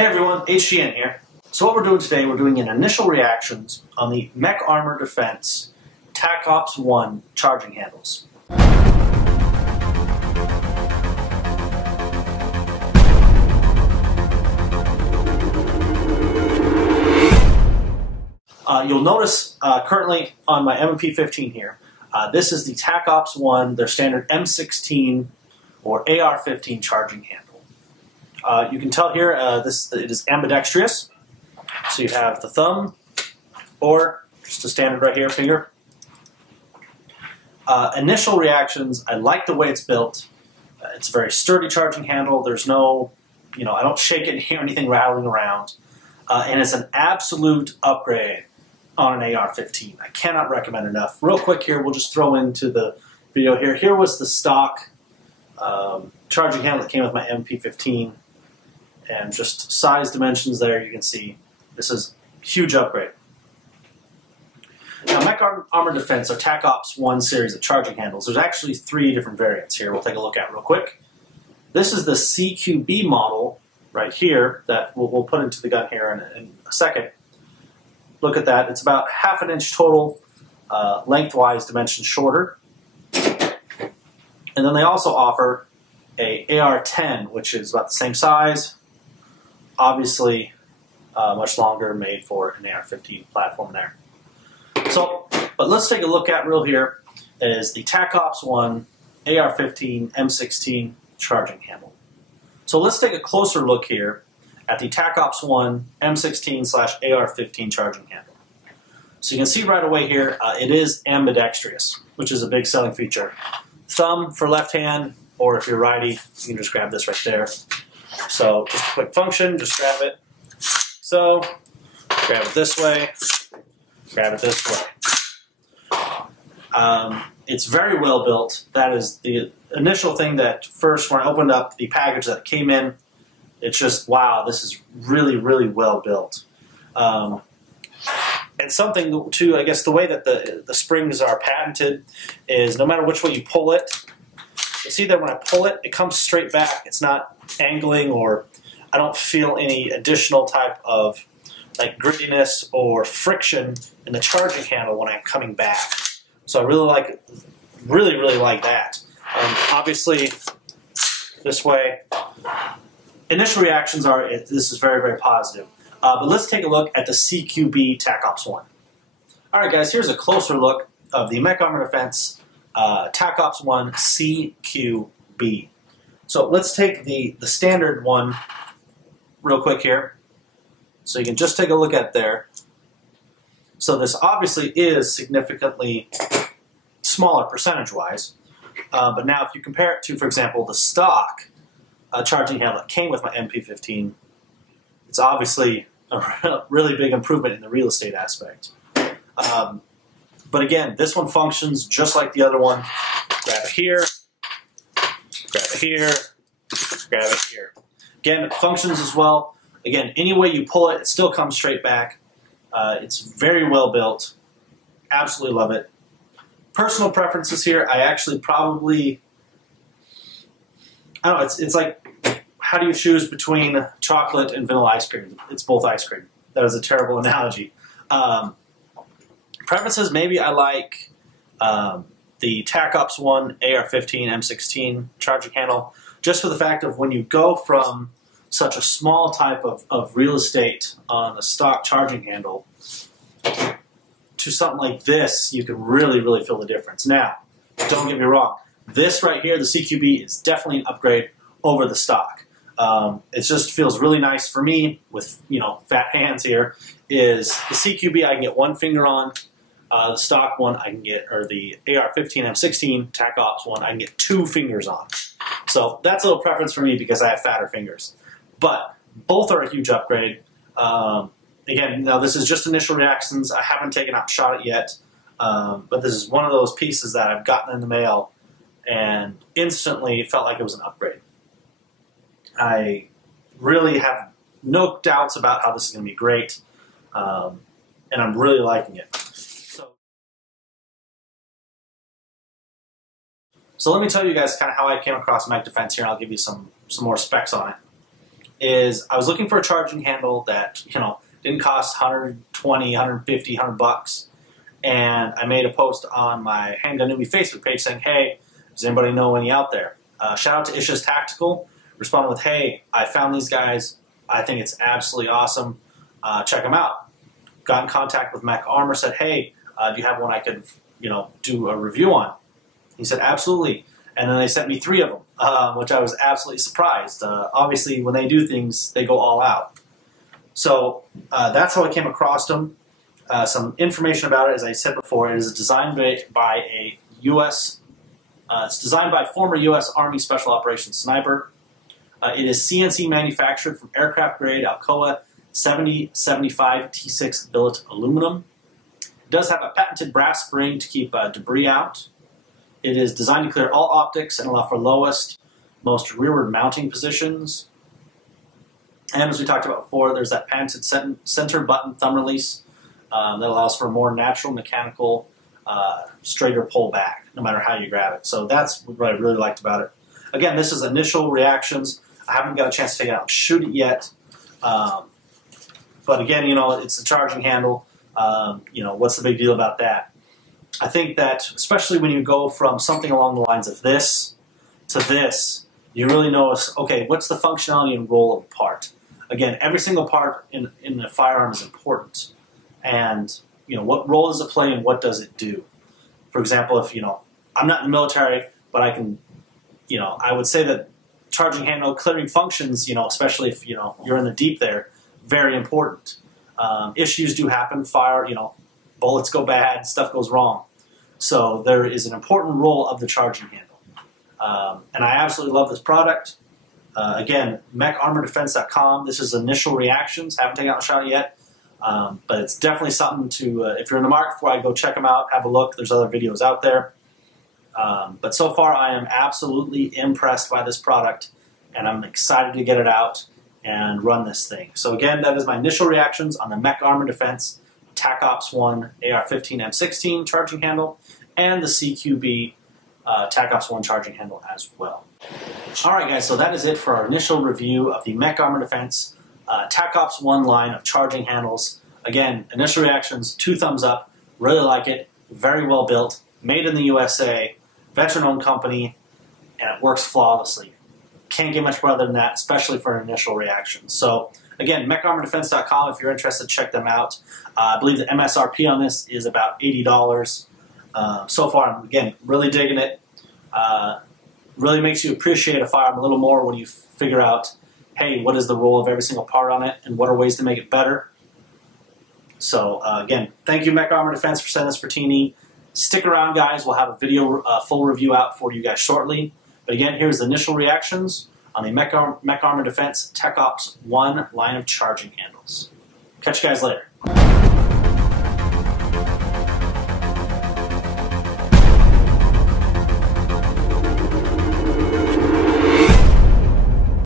Hey everyone, HGN here. So what we're doing today, we're doing an initial reactions on the MechArmor Defense TacOps-1 charging handles. You'll notice currently on my MP15 here, this is the TacOps-1, their standard M16 or AR-15 charging handle. You can tell here it is ambidextrous, so you have the thumb or just a standard right here finger. Initial reactions, I like the way it's built. It's a very sturdy charging handle. There's no, I don't shake it and hear anything rattling around. And it's an absolute upgrade on an AR-15. I cannot recommend enough. Real quick here, we'll just throw into the video here. Here was the stock charging handle that came with my MP15. And just size dimensions there, you can see this is a huge upgrade. Now, MechArmor Defense, or TacOps-1 series of charging handles, there's actually 3 different variants here we'll take a look at real quick. This is the CQB model right here that we'll put into the gun here in a second. Look at that. It's about ½ an inch total, lengthwise dimension shorter. And then they also offer a AR-10, which is about the same size. Obviously, much longer, made for an AR-15 platform there. So, but let's take a look at real here is the TacOps-1 AR-15 M16 charging handle. So let's take a closer look here at the TacOps-1 M16/AR-15 charging handle. So you can see right away here, it is ambidextrous, which is a big selling feature. Thumb for left hand, or if you're righty, you can just grab this right there. So just a quick function, just grab it. So, grab it this way, grab it this way. It's very well built. That is the initial thing that first, when I opened up the package that came in, it's just, wow, this is really, really well built. And something too, I guess the way that the springs are patented is no matter which way you pull it, you see that when I pull it, it comes straight back. It's not angling, or I don't feel any additional type of like grittiness or friction in the charging handle when I'm coming back. So I really like, really like that. Obviously, this way, initial reactions are this is very positive. But let's take a look at the CQB TacOps-1. All right, guys, here's a closer look of the MechArmor Defense TacOps-1 CQB. So let's take the standard one real quick here. So you can just take a look at there. So this obviously is significantly smaller percentage-wise. But now if you compare it to, for example, the stock charging handle that came with my MP15, it's obviously a really big improvement in the real estate aspect. But again, this one functions just like the other one. Grab it here, grab it here, grab it here. Again, it functions as well. Again, any way you pull it, it still comes straight back. It's very well built. Absolutely love it. Personal preferences here, I actually probably, I don't know, it's like, how do you choose between chocolate and vanilla ice cream? It's both ice cream. That was a terrible analogy. Preferences, maybe I like the TacOps-1 AR-15 M16 charging handle, just for the fact of when you go from such a small type of real estate on a stock charging handle to something like this, you can really feel the difference. Now, don't get me wrong, this right here, the CQB, is definitely an upgrade over the stock. It just feels really nice for me with, fat hands here, is the CQB I can get one finger on, the stock one I can get, or the AR-15 M16 TacOps-1 I can get 2 fingers on. So that's a little preference for me because I have fatter fingers. But both are a huge upgrade. Again, now this is just initial reactions. I haven't taken out and shot it yet. But this is one of those pieces that I've gotten in the mail and instantly felt like it was an upgrade. I really have no doubts about how this is going to be great. And I'm really liking it. So let me tell you guys kind of how I came across Mech Defense here, and I'll give you some more specs on it. is I was looking for a charging handle that, you know, didn't cost 120, 150, 100 bucks. And I made a post on my Handgun Newbie Facebook page saying, hey, does anybody know any out there? Shout out to Isha's Tactical. Responded with, hey, I found these guys. I think it's absolutely awesome. Check them out. Got in contact with MechArmor, said, hey, do you have one I could, you know, do a review on? He said, absolutely. And then they sent me 3 of them, which I was absolutely surprised. Obviously, when they do things, they go all out. So that's how I came across them. Some information about it, as I said before, it is designed by a U.S. It's designed by former U.S. Army Special Operations sniper. It is CNC manufactured from aircraft-grade Alcoa 7075 T6 billet aluminum. It does have a patented brass spring to keep debris out. It is designed to clear all optics and allow for lowest, most rearward mounting positions. And as we talked about before, there's that patented center button thumb release that allows for a more natural mechanical straighter pull back, no matter how you grab it. So that's what I really liked about it. Again, this is initial reactions. I haven't got a chance to take it out and shoot it yet. But again, you know, it's a charging handle. You know, what's the big deal about that? I think that, especially when you go from something along the lines of this to this, you really notice, okay, what's the functionality and role of a part? Again, every single part in a firearm is important. And, you know, what role does it play and what does it do? For example, if, you know, I'm not in the military, but I can, you know, I would say that charging handle clearing functions, you know, especially if, you know, you're in the deep there, very important. Issues do happen, you know, bullets go bad, stuff goes wrong. So there is an important role of the charging handle. And I absolutely love this product. Again, MechArmorDefense.com. This is initial reactions. Haven't taken out a shot yet. But it's definitely something to, if you're in the market for it, go check them out, have a look. There's other videos out there. But so far, I am absolutely impressed by this product, and I'm excited to get it out and run this thing. So again, that is my initial reactions on the MechArmor Defense TacOps-1 AR-15 M16 charging handle and the CQB TacOps-1 charging handle as well. All right, guys, so that is it for our initial review of the MechArmor Defense TacOps-1 line of charging handles. Again, initial reactions, 2 thumbs up, really like it, very well built, made in the USA, veteran-owned company, and it works flawlessly. Can't get much better than that, especially for an initial reaction. So, again, MechArmorDefense.com, if you're interested, check them out. I believe the MSRP on this is about $80. So far, I'm, again, really digging it. Really makes you appreciate a firearm a little more when you figure out, hey, what is the role of every single part on it, and what are ways to make it better. So, again, thank you, MechArmor Defense, for sending this for T&E. Stick around, guys. We'll have a video, full review out for you guys shortly. But again, here's the initial reactions on the MechArmor Defense TacOps-1 line of charging handles. Catch you guys later.